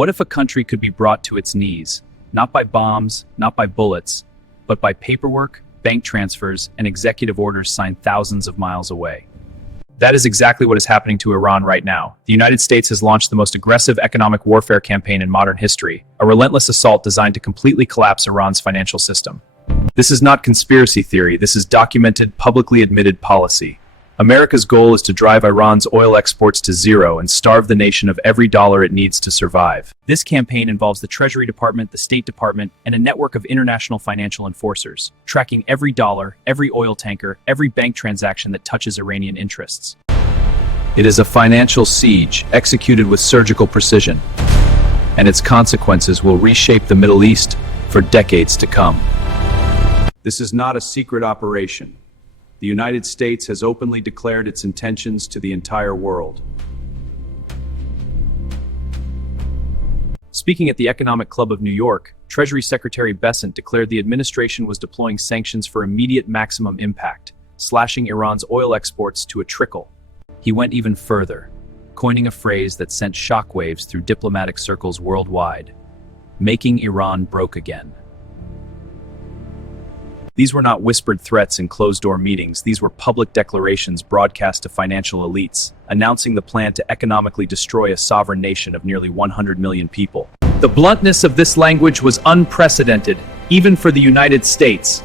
What if a country could be brought to its knees, not by bombs, not by bullets, but by paperwork, bank transfers, and executive orders signed thousands of miles away? That is exactly what is happening to Iran right now. The United States has launched the most aggressive economic warfare campaign in modern history, a relentless assault designed to completely collapse Iran's financial system. This is not conspiracy theory, this is documented, publicly admitted policy. America's goal is to drive Iran's oil exports to zero and starve the nation of every dollar it needs to survive. This campaign involves the Treasury Department, the State Department, and a network of international financial enforcers, tracking every dollar, every oil tanker, every bank transaction that touches Iranian interests. It is a financial siege executed with surgical precision, and its consequences will reshape the Middle East for decades to come. This is not a secret operation. The United States has openly declared its intentions to the entire world. Speaking at the Economic Club of New York, Treasury Secretary Bessent declared the administration was deploying sanctions for immediate maximum impact, slashing Iran's oil exports to a trickle. He went even further, coining a phrase that sent shockwaves through diplomatic circles worldwide: making Iran broke again. These were not whispered threats in closed-door meetings, these were public declarations broadcast to financial elites, announcing the plan to economically destroy a sovereign nation of nearly 100 million people. The bluntness of this language was unprecedented, even for the United States.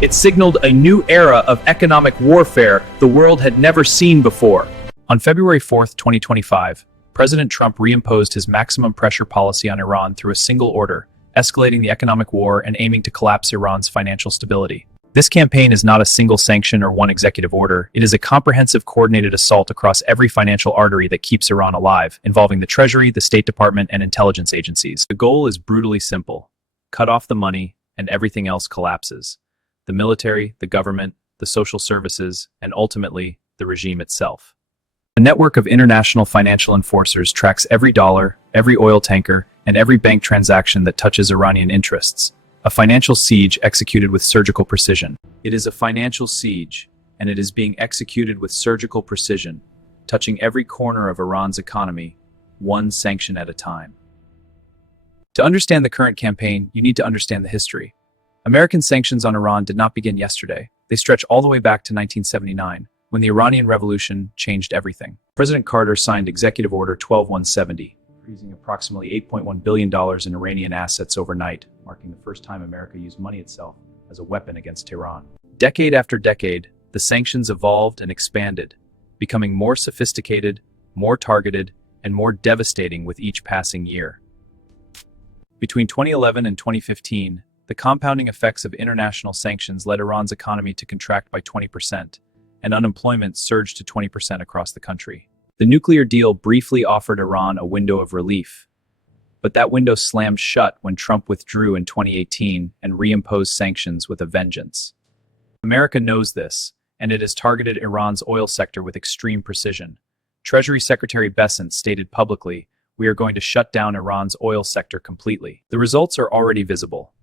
It signaled a new era of economic warfare the world had never seen before. On February 4, 2025, President Trump reimposed his maximum pressure policy on Iran through a single order, escalating the economic war and aiming to collapse Iran's financial stability. This campaign is not a single sanction or one executive order. It is a comprehensive, coordinated assault across every financial artery that keeps Iran alive, involving the Treasury, the State Department, and intelligence agencies. The goal is brutally simple: cut off the money, and everything else collapses. The military, the government, the social services, and ultimately, the regime itself. A network of international financial enforcers tracks every dollar, every oil tanker, and every bank transaction that touches Iranian interests. A financial siege executed with surgical precision. It is a financial siege, and it is being executed with surgical precision, touching every corner of Iran's economy, one sanction at a time. To understand the current campaign, you need to understand the history. American sanctions on Iran did not begin yesterday. They stretch all the way back to 1979, when the Iranian Revolution changed everything. President Carter signed Executive Order 12170, freezing approximately $8.1 billion in Iranian assets overnight, marking the first time America used money itself as a weapon against Tehran. Decade after decade, the sanctions evolved and expanded, becoming more sophisticated, more targeted, and more devastating with each passing year. Between 2011 and 2015, the compounding effects of international sanctions led Iran's economy to contract by 20%, and unemployment surged to 20% across the country. The nuclear deal briefly offered Iran a window of relief, but that window slammed shut when Trump withdrew in 2018 and reimposed sanctions with a vengeance. America knows this, and it has targeted Iran's oil sector with extreme precision. Treasury Secretary Bessent stated publicly, "We are going to shut down Iran's oil sector completely." The results are already visible.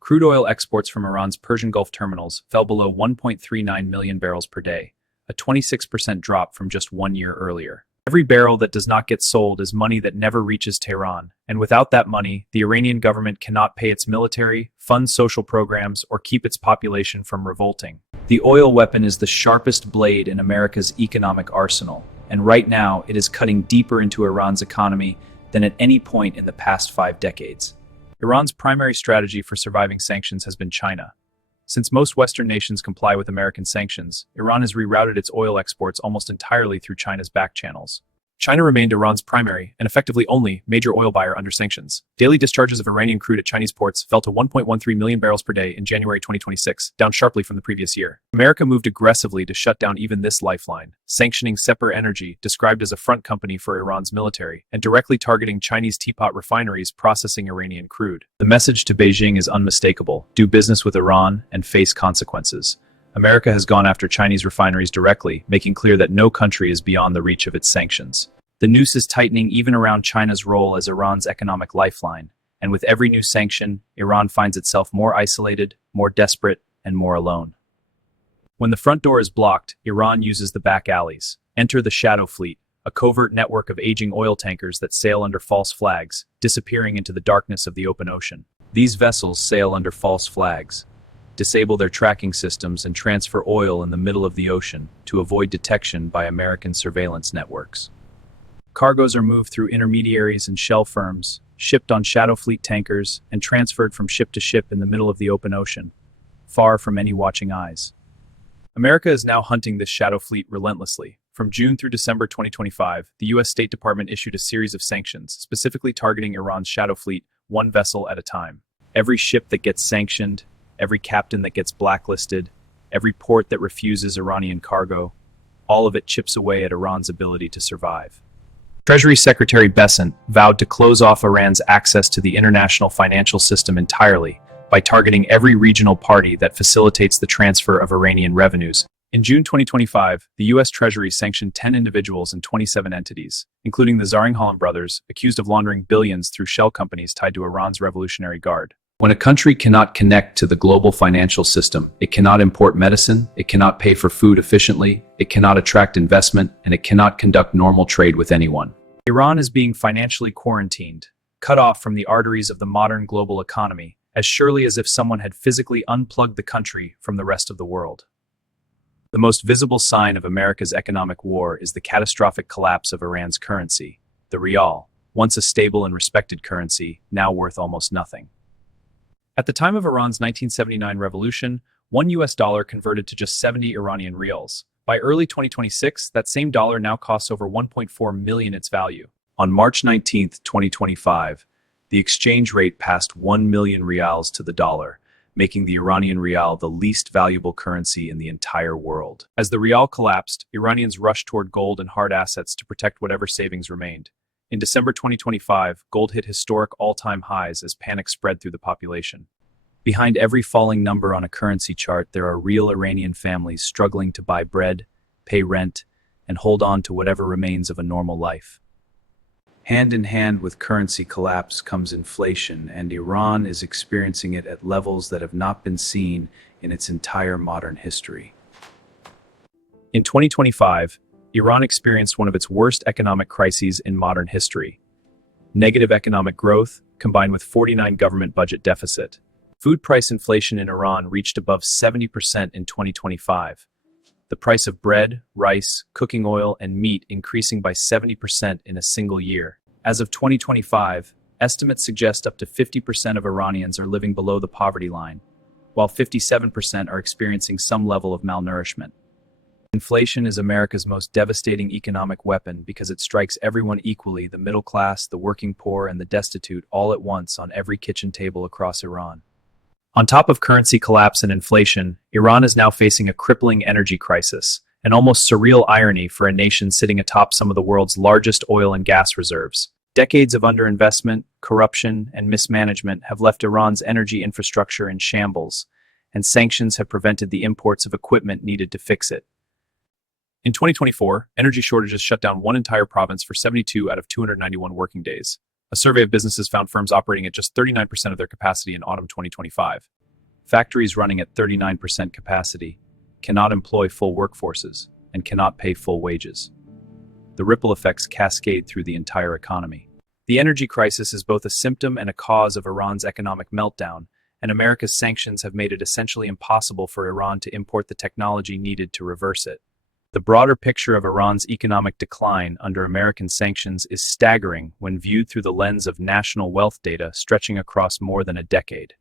Crude oil exports from Iran's Persian Gulf terminals fell below 1.39 million barrels per day, a 26% drop from just 1 year earlier. Every barrel that does not get sold is money that never reaches Tehran, and without that money, the Iranian government cannot pay its military, fund social programs, or keep its population from revolting. The oil weapon is the sharpest blade in America's economic arsenal, and right now it is cutting deeper into Iran's economy than at any point in the past 5 decades. Iran's primary strategy for surviving sanctions has been China. Since most Western nations comply with American sanctions, Iran has rerouted its oil exports almost entirely through China's back channels. China remained Iran's primary, and effectively only, major oil buyer under sanctions. Daily discharges of Iranian crude at Chinese ports fell to 1.13 million barrels per day in January 2026, down sharply from the previous year. America moved aggressively to shut down even this lifeline, sanctioning Separ Energy, described as a front company for Iran's military, and directly targeting Chinese teapot refineries processing Iranian crude. The message to Beijing is unmistakable: do business with Iran and face consequences. America has gone after Chinese refineries directly, making clear that no country is beyond the reach of its sanctions. The noose is tightening even around China's role as Iran's economic lifeline, and with every new sanction, Iran finds itself more isolated, more desperate, and more alone. When the front door is blocked, Iran uses the back alleys. Enter the shadow fleet, a covert network of aging oil tankers that sail under false flags, disappearing into the darkness of the open ocean. These vessels sail under false flags, disable their tracking systems, and transfer oil in the middle of the ocean to avoid detection by American surveillance networks. Cargoes are moved through intermediaries and shell firms, shipped on shadow fleet tankers, and transferred from ship to ship in the middle of the open ocean, far from any watching eyes. America is now hunting this shadow fleet relentlessly. From June through December 2025, the U.S. State Department issued a series of sanctions, specifically targeting Iran's shadow fleet, one vessel at a time. Every ship that gets sanctioned, every captain that gets blacklisted, every port that refuses Iranian cargo, all of it chips away at Iran's ability to survive. Treasury Secretary Bessent vowed to close off Iran's access to the international financial system entirely by targeting every regional party that facilitates the transfer of Iranian revenues. In June 2025, the U.S. Treasury sanctioned 10 individuals and 27 entities, including the Zaring-Holland brothers, accused of laundering billions through shell companies tied to Iran's Revolutionary Guard. When a country cannot connect to the global financial system, it cannot import medicine, it cannot pay for food efficiently, it cannot attract investment, and it cannot conduct normal trade with anyone. Iran is being financially quarantined, cut off from the arteries of the modern global economy, as surely as if someone had physically unplugged the country from the rest of the world. The most visible sign of America's economic war is the catastrophic collapse of Iran's currency, the rial, once a stable and respected currency, now worth almost nothing. At the time of Iran's 1979 revolution, one US dollar converted to just 70 Iranian rials. By early 2026, that same dollar now costs over 1.4 million its value. On March 19, 2025, the exchange rate passed 1 million rials to the dollar, making the Iranian rial the least valuable currency in the entire world. As the rial collapsed, Iranians rushed toward gold and hard assets to protect whatever savings remained. In December 2025, gold hit historic all-time highs as panic spread through the population. Behind every falling number on a currency chart, there are real Iranian families struggling to buy bread, pay rent, and hold on to whatever remains of a normal life. Hand in hand with currency collapse comes inflation, and Iran is experiencing it at levels that have not been seen in its entire modern history. In 2025, Iran experienced one of its worst economic crises in modern history. Negative economic growth, combined with 49 government budget deficit. Food price inflation in Iran reached above 70% in 2025. The price of bread, rice, cooking oil, and meat increasing by 70% in a single year. As of 2025, estimates suggest up to 50% of Iranians are living below the poverty line, while 57% are experiencing some level of malnourishment. Inflation is America's most devastating economic weapon because it strikes everyone equally, the middle class, the working poor, and the destitute, all at once on every kitchen table across Iran. On top of currency collapse and inflation, Iran is now facing a crippling energy crisis, an almost surreal irony for a nation sitting atop some of the world's largest oil and gas reserves. Decades of underinvestment, corruption, and mismanagement have left Iran's energy infrastructure in shambles, and sanctions have prevented the imports of equipment needed to fix it. In 2024, energy shortages shut down one entire province for 72 out of 291 working days. A survey of businesses found firms operating at just 39% of their capacity in autumn 2025. Factories running at 39% capacity cannot employ full workforces and cannot pay full wages. The ripple effects cascade through the entire economy. The energy crisis is both a symptom and a cause of Iran's economic meltdown, and America's sanctions have made it essentially impossible for Iran to import the technology needed to reverse it. The broader picture of Iran's economic decline under American sanctions is staggering when viewed through the lens of national wealth data stretching across more than a decade.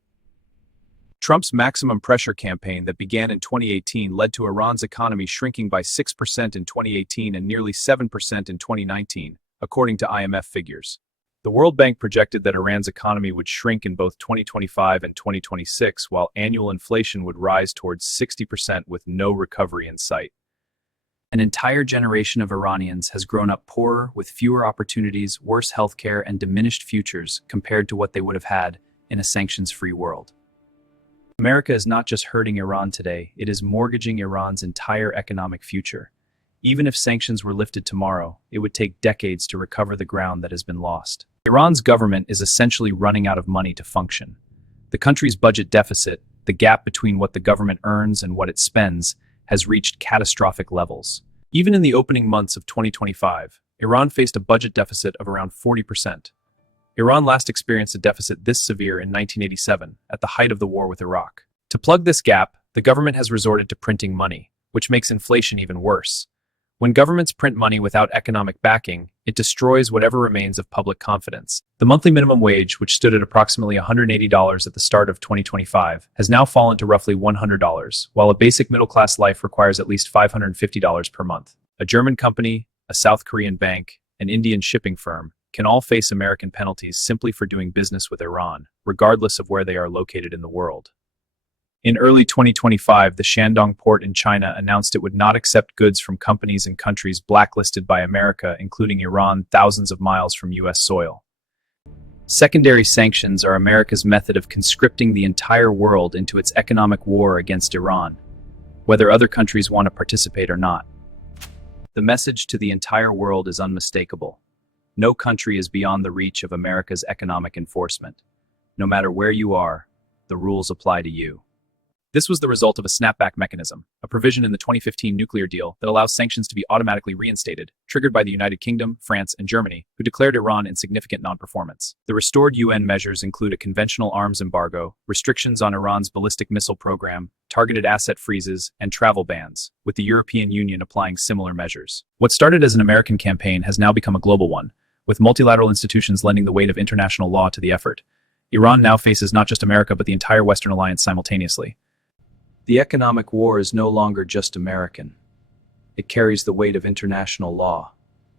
Trump's maximum pressure campaign that began in 2018 led to Iran's economy shrinking by 6% in 2018 and nearly 7% in 2019, according to IMF figures. The World Bank projected that Iran's economy would shrink in both 2025 and 2026, while annual inflation would rise towards 60% with no recovery in sight. An entire generation of Iranians has grown up poorer, with fewer opportunities, worse healthcare, and diminished futures compared to what they would have had in a sanctions-free world. America is not just hurting Iran today, it is mortgaging Iran's entire economic future. Even if sanctions were lifted tomorrow, it would take decades to recover the ground that has been lost. Iran's government is essentially running out of money to function. The country's budget deficit, the gap between what the government earns and what it spends, has reached catastrophic levels. Even in the opening months of 2025, Iran faced a budget deficit of around 40%. Iran last experienced a deficit this severe in 1987, at the height of the war with Iraq. To plug this gap, the government has resorted to printing money, which makes inflation even worse. When governments print money without economic backing, it destroys whatever remains of public confidence. The monthly minimum wage, which stood at approximately $180 at the start of 2025, has now fallen to roughly $100, while a basic middle-class life requires at least $550 per month. A German company, a South Korean bank, an Indian shipping firm, can all face American penalties simply for doing business with Iran, regardless of where they are located in the world. In early 2025, the Shandong port in China announced it would not accept goods from companies and countries blacklisted by America, including Iran, thousands of miles from U.S. soil. Secondary sanctions are America's method of conscripting the entire world into its economic war against Iran, whether other countries want to participate or not. The message to the entire world is unmistakable. No country is beyond the reach of America's economic enforcement. No matter where you are, the rules apply to you. This was the result of a snapback mechanism, a provision in the 2015 nuclear deal that allows sanctions to be automatically reinstated, triggered by the United Kingdom, France, and Germany, who declared Iran insignificant non-performance. The restored UN measures include a conventional arms embargo, restrictions on Iran's ballistic missile program, targeted asset freezes, and travel bans, with the European Union applying similar measures. What started as an American campaign has now become a global one, with multilateral institutions lending the weight of international law to the effort. Iran now faces not just America but the entire Western alliance simultaneously. The economic war is no longer just American. It carries the weight of international law,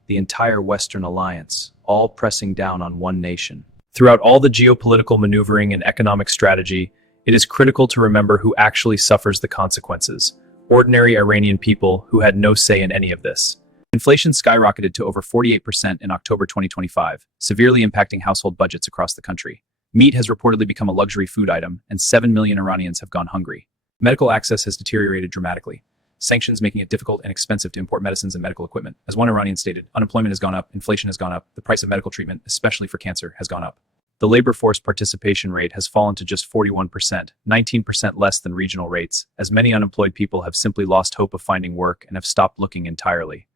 the entire Western alliance, all pressing down on one nation. Throughout all the geopolitical maneuvering and economic strategy, it is critical to remember who actually suffers the consequences: ordinary Iranian people who had no say in any of this. Inflation skyrocketed to over 48% in October 2025, severely impacting household budgets across the country. Meat has reportedly become a luxury food item, and 7 million Iranians have gone hungry. Medical access has deteriorated dramatically, sanctions making it difficult and expensive to import medicines and medical equipment. As one Iranian stated, unemployment has gone up, inflation has gone up, the price of medical treatment, especially for cancer, has gone up. The labor force participation rate has fallen to just 41%, 19% less than regional rates, as many unemployed people have simply lost hope of finding work and have stopped looking entirely.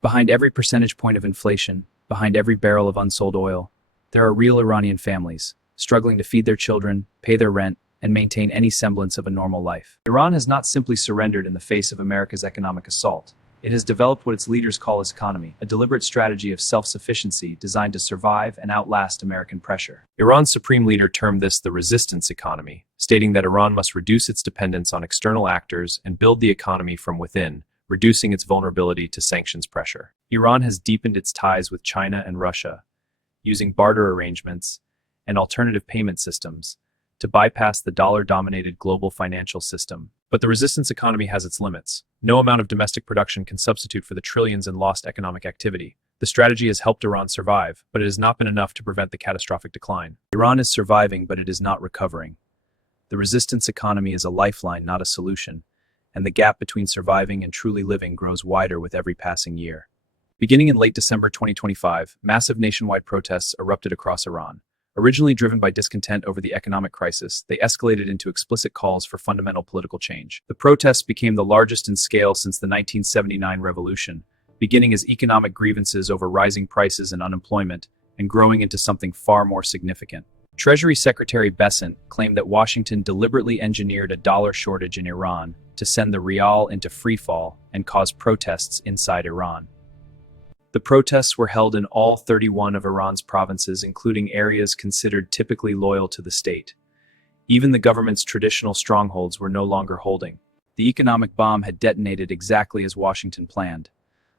Behind every percentage point of inflation, behind every barrel of unsold oil, there are real Iranian families, struggling to feed their children, pay their rent, and maintain any semblance of a normal life. Iran has not simply surrendered in the face of America's economic assault. It has developed what its leaders call its economy, a deliberate strategy of self-sufficiency designed to survive and outlast American pressure. Iran's supreme leader termed this the resistance economy, stating that Iran must reduce its dependence on external actors and build the economy from within, reducing its vulnerability to sanctions pressure. Iran has deepened its ties with China and Russia, using barter arrangements and alternative payment systems to bypass the dollar-dominated global financial system. But the resistance economy has its limits. No amount of domestic production can substitute for the trillions in lost economic activity. The strategy has helped Iran survive, but it has not been enough to prevent the catastrophic decline. Iran is surviving, but it is not recovering. The resistance economy is a lifeline, not a solution, and the gap between surviving and truly living grows wider with every passing year. Beginning in late December 2025, massive nationwide protests erupted across Iran. Originally driven by discontent over the economic crisis, they escalated into explicit calls for fundamental political change. The protests became the largest in scale since the 1979 revolution, beginning as economic grievances over rising prices and unemployment, and growing into something far more significant. Treasury Secretary Besant claimed that Washington deliberately engineered a dollar shortage in Iran to send the rial into freefall and cause protests inside Iran. The protests were held in all 31 of Iran's provinces, including areas considered typically loyal to the state. Even the government's traditional strongholds were no longer holding. The economic bomb had detonated exactly as Washington planned.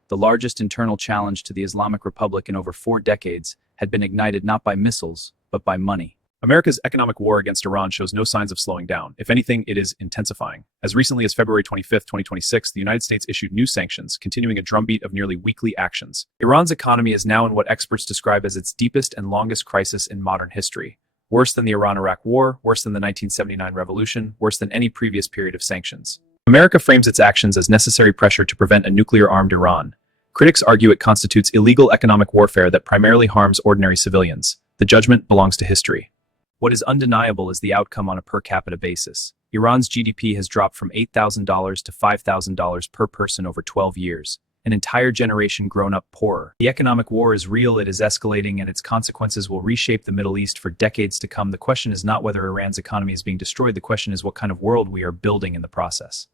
The largest internal challenge to the Islamic Republic in over 4 decades had been ignited not by missiles, but by money. America's economic war against Iran shows no signs of slowing down. If anything, it is intensifying. As recently as February 25, 2026, the United States issued new sanctions, continuing a drumbeat of nearly weekly actions. Iran's economy is now in what experts describe as its deepest and longest crisis in modern history. Worse than the Iran-Iraq War, worse than the 1979 revolution, worse than any previous period of sanctions. America frames its actions as necessary pressure to prevent a nuclear-armed Iran. Critics argue it constitutes illegal economic warfare that primarily harms ordinary civilians. The judgment belongs to history. What is undeniable is the outcome on a per capita basis. Iran's GDP has dropped from $8,000 to $5,000 per person over 12 years, an entire generation grown up poorer. The economic war is real, it is escalating, and its consequences will reshape the Middle East for decades to come. The question is not whether Iran's economy is being destroyed, the question is what kind of world we are building in the process.